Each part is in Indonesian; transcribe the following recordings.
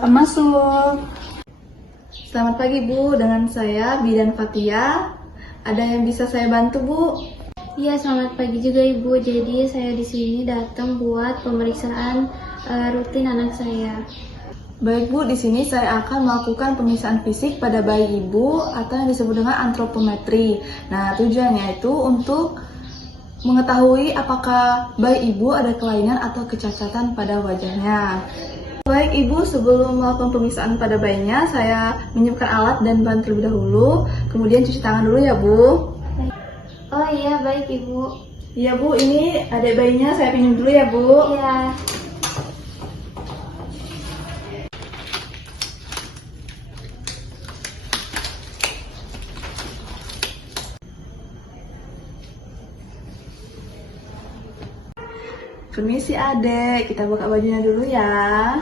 silakan masuk. Selamat pagi Bu, dengan saya Bidan Fatia. Ada yang bisa saya bantu Bu? Iya, selamat pagi juga Ibu. Jadi saya di sini datang buat pemeriksaan rutin anak saya. Baik Bu, di sini saya akan melakukan pemeriksaan fisik pada bayi Ibu atau yang disebut dengan antropometri. Nah, tujuannya itu untuk mengetahui apakah bayi Ibu ada kelainan atau kecacatan pada wajahnya. Baik Ibu, sebelum melakukan pemeriksaan pada bayinya, saya menyiapkan alat dan bahan terlebih dahulu. Kemudian cuci tangan dulu ya Bu. Oh iya, baik Ibu. Iya Bu, ini adik bayinya saya pinjam dulu ya Bu. Iya. Permisi adek, kita buka bajunya dulu ya.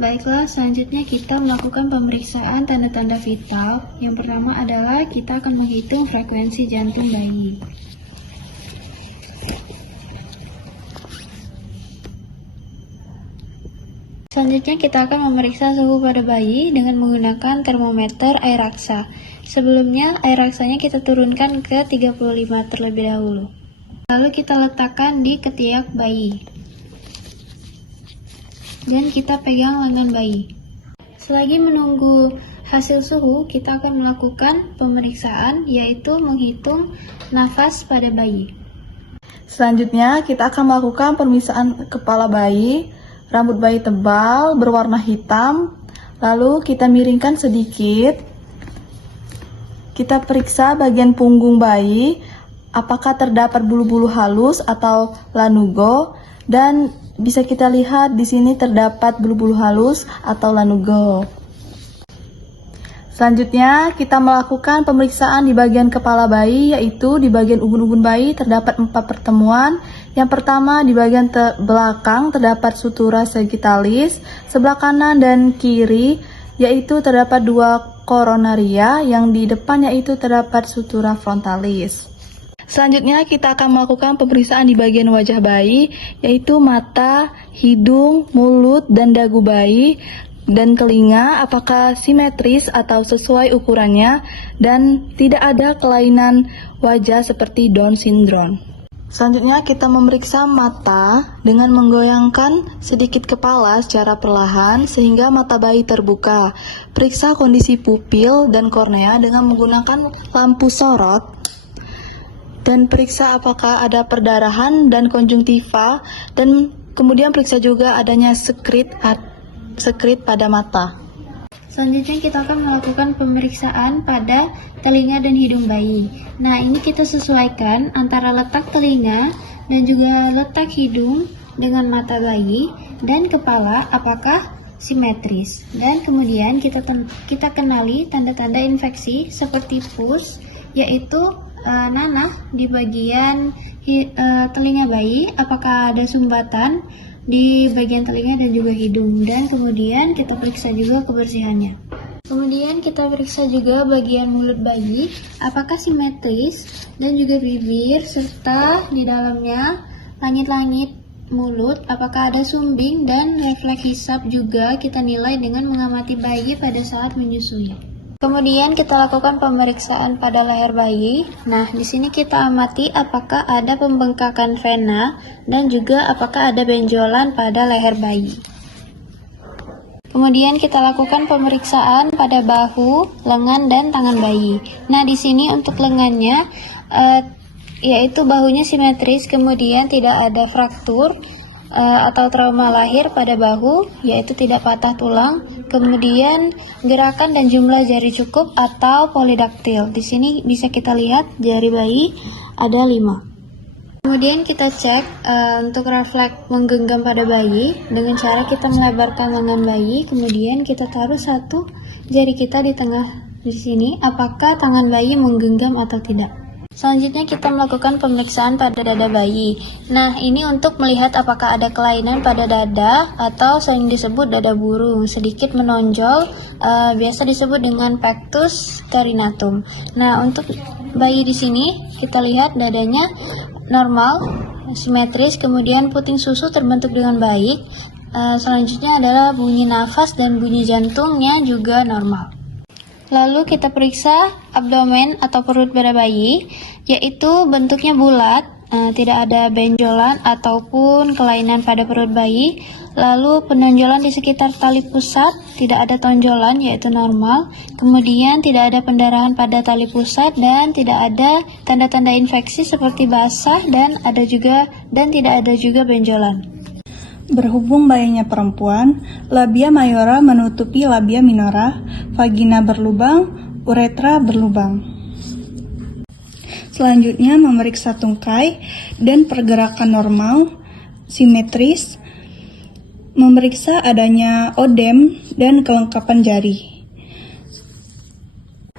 Baiklah, selanjutnya kita melakukan pemeriksaan tanda-tanda vital. Yang pertama adalah kita akan menghitung frekuensi jantung bayi. Selanjutnya kita akan memeriksa suhu pada bayi dengan menggunakan termometer air raksa. Sebelumnya air raksanya kita turunkan ke 35 terlebih dahulu. Lalu kita letakkan di ketiak bayi. Dan kita pegang lengan bayi. Selagi menunggu hasil suhu, kita akan melakukan pemeriksaan yaitu menghitung nafas pada bayi. Selanjutnya kita akan melakukan pemeriksaan kepala bayi. Rambut bayi tebal, berwarna hitam. Lalu kita miringkan sedikit. Kita periksa bagian punggung bayi, apakah terdapat bulu-bulu halus atau lanugo, dan bisa kita lihat di sini terdapat bulu-bulu halus atau lanugo. Selanjutnya kita melakukan pemeriksaan di bagian kepala bayi, yaitu di bagian ubun-ubun bayi terdapat 4 pertemuan. Yang pertama di bagian belakang terdapat sutura sagittalis, sebelah kanan dan kiri yaitu terdapat 2 koronaria, yang di depan yaitu terdapat sutura frontalis. Selanjutnya kita akan melakukan pemeriksaan di bagian wajah bayi, yaitu mata, hidung, mulut, dan dagu bayi, dan telinga apakah simetris atau sesuai ukurannya, dan tidak ada kelainan wajah seperti Down syndrome. Selanjutnya kita memeriksa mata dengan menggoyangkan sedikit kepala secara perlahan sehingga mata bayi terbuka. Periksa kondisi pupil dan kornea dengan menggunakan lampu sorot. Dan periksa apakah ada perdarahan dan konjungtiva, dan kemudian periksa juga adanya sekrit pada mata. Selanjutnya kita akan melakukan pemeriksaan pada telinga dan hidung bayi. Nah, ini kita sesuaikan antara letak telinga dan juga letak hidung dengan mata bayi dan kepala apakah simetris. Dan kemudian kita kenali tanda-tanda infeksi seperti pus, yaitu nanah di bagian telinga bayi, apakah ada sumbatan di bagian telinga dan juga hidung, dan kemudian kita periksa juga kebersihannya. Kemudian kita periksa juga bagian mulut bayi, apakah simetris, dan juga bibir, serta di dalamnya langit-langit mulut, apakah ada sumbing, dan refleks hisap juga kita nilai dengan mengamati bayi pada saat menyusui. Kemudian kita lakukan pemeriksaan pada leher bayi. Nah, di sini kita amati apakah ada pembengkakan vena dan juga apakah ada benjolan pada leher bayi. Kemudian kita lakukan pemeriksaan pada bahu, lengan, dan tangan bayi. Nah, di sini untuk lengannya yaitu bahunya simetris, kemudian tidak ada fraktur atau trauma lahir pada bahu, yaitu tidak patah tulang. Kemudian gerakan dan jumlah jari cukup atau polidaktil. Di sini bisa kita lihat jari bayi ada 5. Kemudian kita cek untuk refleks menggenggam pada bayi dengan cara kita melebarkan lengan bayi, kemudian kita taruh satu jari kita di tengah di sini, apakah tangan bayi menggenggam atau tidak. Selanjutnya kita melakukan pemeriksaan pada dada bayi. Nah, ini untuk melihat apakah ada kelainan pada dada atau sering disebut dada burung, sedikit menonjol, biasa disebut dengan pectus carinatum. Nah, untuk bayi di sini kita lihat dadanya normal, simetris, kemudian puting susu terbentuk dengan baik. Selanjutnya adalah bunyi nafas dan bunyi jantungnya juga normal. Lalu kita periksa abdomen atau perut pada bayi, yaitu bentuknya bulat, tidak ada benjolan ataupun kelainan pada perut bayi. Lalu penonjolan di sekitar tali pusat, tidak ada tonjolan yaitu normal. Kemudian tidak ada pendarahan pada tali pusat dan tidak ada tanda-tanda infeksi seperti basah dan tidak ada juga benjolan. Berhubung bayinya perempuan, labia mayora menutupi labia minora, vagina berlubang, uretra berlubang. Selanjutnya memeriksa tungkai dan pergerakan normal, simetris, memeriksa adanya odem dan kelengkapan jari.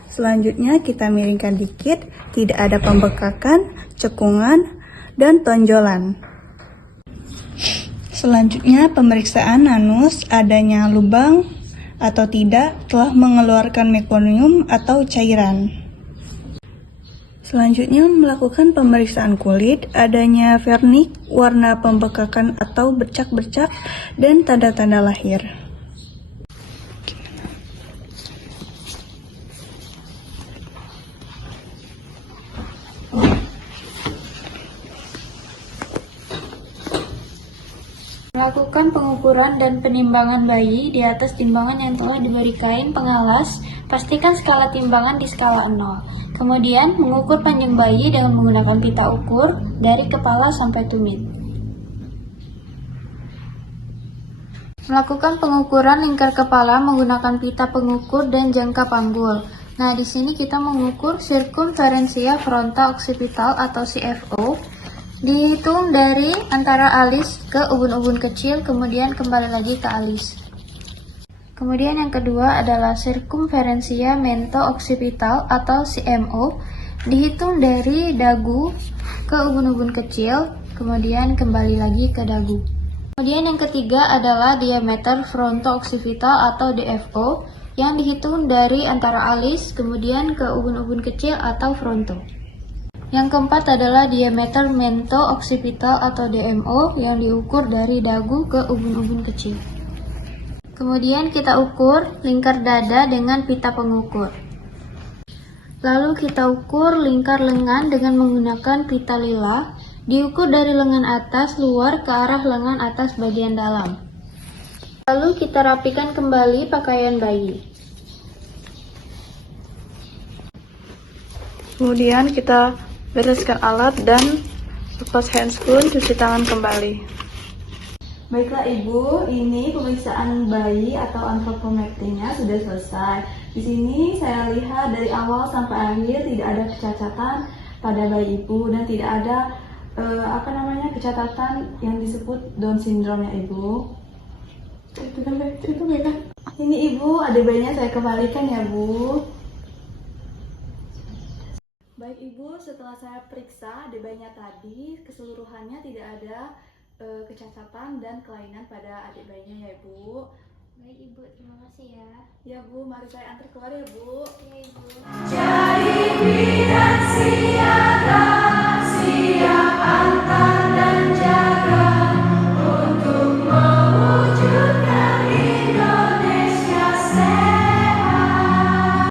Selanjutnya kita miringkan dikit, tidak ada pembekakan, cekungan, dan tonjolan. Selanjutnya pemeriksaan anus, adanya lubang atau tidak, telah mengeluarkan mekonium atau cairan. Selanjutnya melakukan pemeriksaan kulit, adanya vernik, warna pembekakan atau bercak-bercak, dan tanda-tanda lahir. Melakukan pengukuran dan penimbangan bayi di atas timbangan yang telah diberi kain pengalas, pastikan skala timbangan di skala 0. Kemudian, mengukur panjang bayi dengan menggunakan pita ukur dari kepala sampai tumit. Melakukan pengukuran lingkar kepala menggunakan pita pengukur dan jangka panggul. Nah, di sini kita mengukur circumferentia fronta occipital atau CFO. Dihitung dari antara alis ke ubun-ubun kecil, kemudian kembali lagi ke alis. Kemudian yang kedua adalah circumferentia mento-occipital atau CMO. Dihitung dari dagu ke ubun-ubun kecil, kemudian kembali lagi ke dagu. Kemudian yang ketiga adalah diameter fronto-occipital atau DFO, yang dihitung dari antara alis, kemudian ke ubun-ubun kecil atau fronto. Yang keempat adalah diameter mento-occipital atau DMO yang diukur dari dagu ke ubun-ubun kecil. Kemudian kita ukur lingkar dada dengan pita pengukur. Lalu kita ukur lingkar lengan dengan menggunakan pita lila, diukur dari lengan atas luar ke arah lengan atas bagian dalam. Lalu kita rapikan kembali pakaian bayi. Kemudian kita bereskan alat dan lepas handscoon, cuci tangan kembali. Baiklah Ibu, ini pemeriksaan bayi atau antropometrinya sudah selesai. Di sini saya lihat dari awal sampai akhir tidak ada kecacatan pada bayi Ibu dan tidak ada kecacatan yang disebut Down syndrome ya Ibu. Itu kan? Ini Ibu, ada bayinya saya kembalikan ya Bu. Baik Ibu, setelah saya periksa di bayinya tadi, keseluruhannya tidak ada kecacatan dan kelainan pada adik bayinya ya Ibu. Baik Ibu, terima kasih ya. Ya Bu, mari saya antar keluar ya Bu. Ya Ibu.